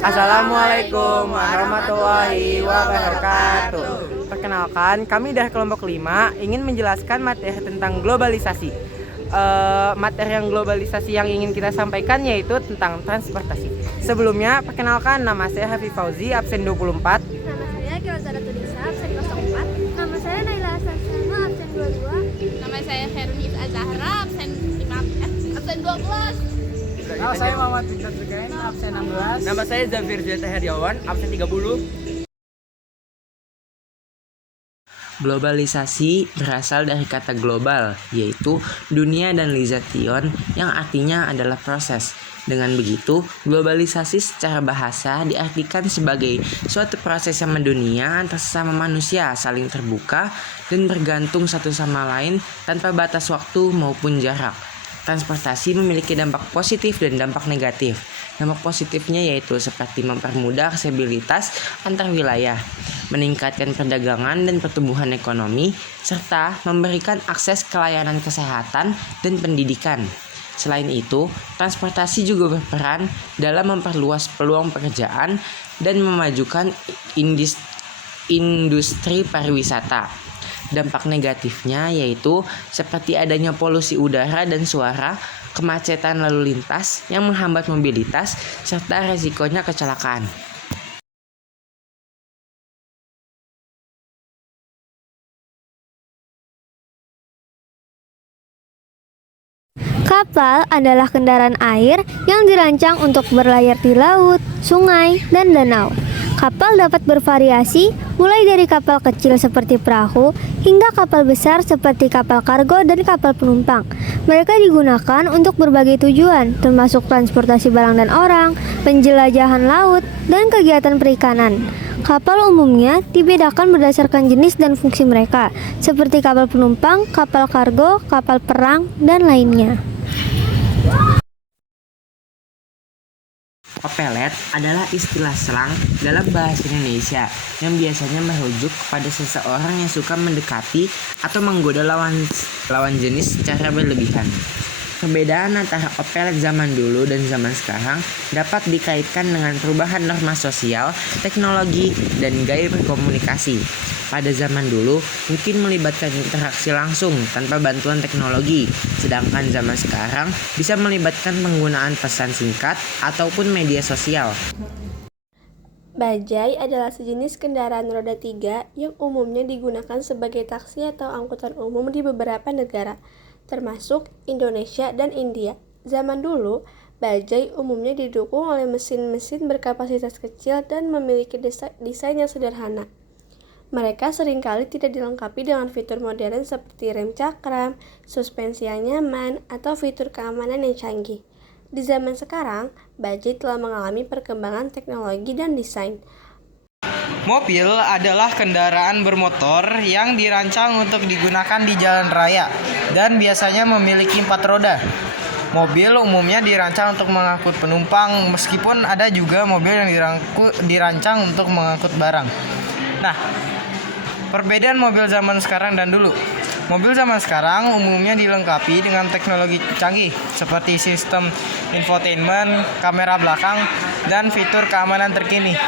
Assalamualaikum warahmatullahi wabarakatuh. Perkenalkan, kami dari kelompok 5 ingin menjelaskan materi tentang globalisasi. Materi yang globalisasi yang ingin kita sampaikan yaitu tentang transportasi. Sebelumnya, perkenalkan, nama saya Hafiz Fauzi, absen 24. Nama saya Kilazara Tunisa, absen 04. Nama saya Naila Asasyama, absen 22. Nama saya Hermis Azahra, absen 12. Nama saya Muhammad Fikar Sugain, absen 16. Nama saya Zafir Zeta Heriawan, absen 30. Globalisasi berasal dari kata global, yaitu dunia dan lization yang artinya adalah proses. Dengan begitu, globalisasi secara bahasa diartikan sebagai suatu proses yang mendunia antar sesama manusia saling terbuka dan bergantung satu sama lain tanpa batas waktu maupun jarak. Transportasi memiliki dampak positif dan dampak negatif. Dampak positifnya yaitu seperti mempermudah aksesibilitas antar wilayah, meningkatkan perdagangan dan pertumbuhan ekonomi, serta memberikan akses ke layanan kesehatan dan pendidikan. Selain itu, transportasi juga berperan dalam memperluas peluang pekerjaan dan memajukan industri pariwisata. Dampak negatifnya yaitu seperti adanya polusi udara dan suara, kemacetan lalu lintas yang menghambat mobilitas, serta resikonya kecelakaan. Kapal adalah kendaraan air yang dirancang untuk berlayar di laut, sungai, dan danau. Kapal dapat bervariasi mulai dari kapal kecil seperti perahu hingga kapal besar seperti kapal kargo dan kapal penumpang. Mereka digunakan untuk berbagai tujuan, termasuk transportasi barang dan orang, penjelajahan laut, dan kegiatan perikanan. Kapal umumnya dibedakan berdasarkan jenis dan fungsi mereka, seperti kapal penumpang, kapal kargo, kapal perang, dan lainnya. Pepelet adalah istilah slang dalam bahasa Indonesia yang biasanya merujuk kepada seseorang yang suka mendekati atau menggoda lawan jenis secara berlebihan. Perbedaan antara pepelet zaman dulu dan zaman sekarang dapat dikaitkan dengan perubahan norma sosial, teknologi, dan gaya berkomunikasi. Pada zaman dulu mungkin melibatkan interaksi langsung tanpa bantuan teknologi, sedangkan zaman sekarang bisa melibatkan penggunaan pesan singkat ataupun media sosial. Bajai adalah sejenis kendaraan roda 3 yang umumnya digunakan sebagai taksi atau angkutan umum di beberapa negara, termasuk Indonesia dan India. Zaman dulu, bajai umumnya didukung oleh mesin-mesin berkapasitas kecil dan memiliki desain yang sederhana. Mereka seringkali tidak dilengkapi dengan fitur modern seperti rem cakram, suspensi yang nyaman, atau fitur keamanan yang canggih. Di zaman sekarang, bajai telah mengalami perkembangan teknologi dan desain. Mobil adalah kendaraan bermotor yang dirancang untuk digunakan di jalan raya dan biasanya memiliki 4 roda. Mobil umumnya dirancang untuk mengangkut penumpang, meskipun ada juga mobil yang dirancang untuk mengangkut barang. Nah, perbedaan mobil zaman sekarang dan dulu. Mobil zaman sekarang umumnya dilengkapi dengan teknologi canggih seperti sistem infotainment, kamera belakang, dan fitur keamanan terkini.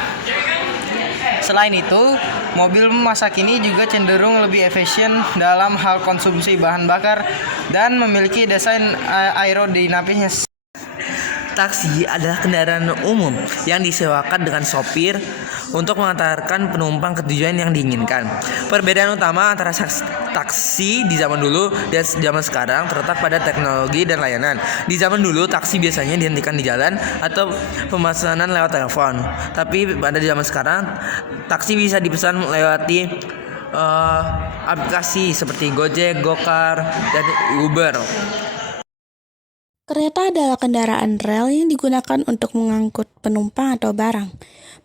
Selain itu, mobil masa kini juga cenderung lebih efisien dalam hal konsumsi bahan bakar dan memiliki desain aerodinamis. Taksi adalah kendaraan umum yang disewakan dengan sopir untuk mengantarkan penumpang ke tujuan yang diinginkan. Perbedaan utama antara taksi di zaman dulu dan zaman sekarang terletak pada teknologi dan layanan. Di zaman dulu, taksi biasanya dihentikan di jalan atau pemesanan lewat telepon. Tapi pada zaman sekarang, taksi bisa dipesan melewati aplikasi seperti Gojek, Gokar, dan Uber. Kereta adalah kendaraan rel yang digunakan untuk mengangkut penumpang atau barang.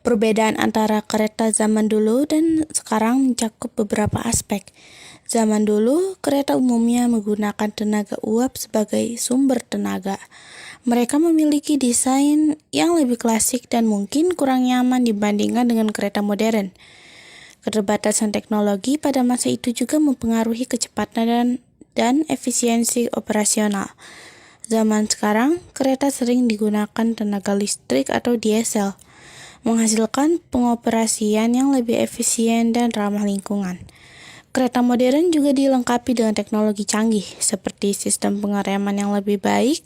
Perbedaan antara kereta zaman dulu dan sekarang mencakup beberapa aspek. Zaman dulu, kereta umumnya menggunakan tenaga uap sebagai sumber tenaga. Mereka memiliki desain yang lebih klasik dan mungkin kurang nyaman dibandingkan dengan kereta modern. Keterbatasan teknologi pada masa itu juga mempengaruhi kecepatan dan efisiensi operasional. Zaman sekarang, kereta sering digunakan tenaga listrik atau diesel. menghasilkan pengoperasian yang lebih efisien dan ramah lingkungan. Kereta modern juga dilengkapi dengan teknologi canggih, seperti sistem pengereman yang lebih baik,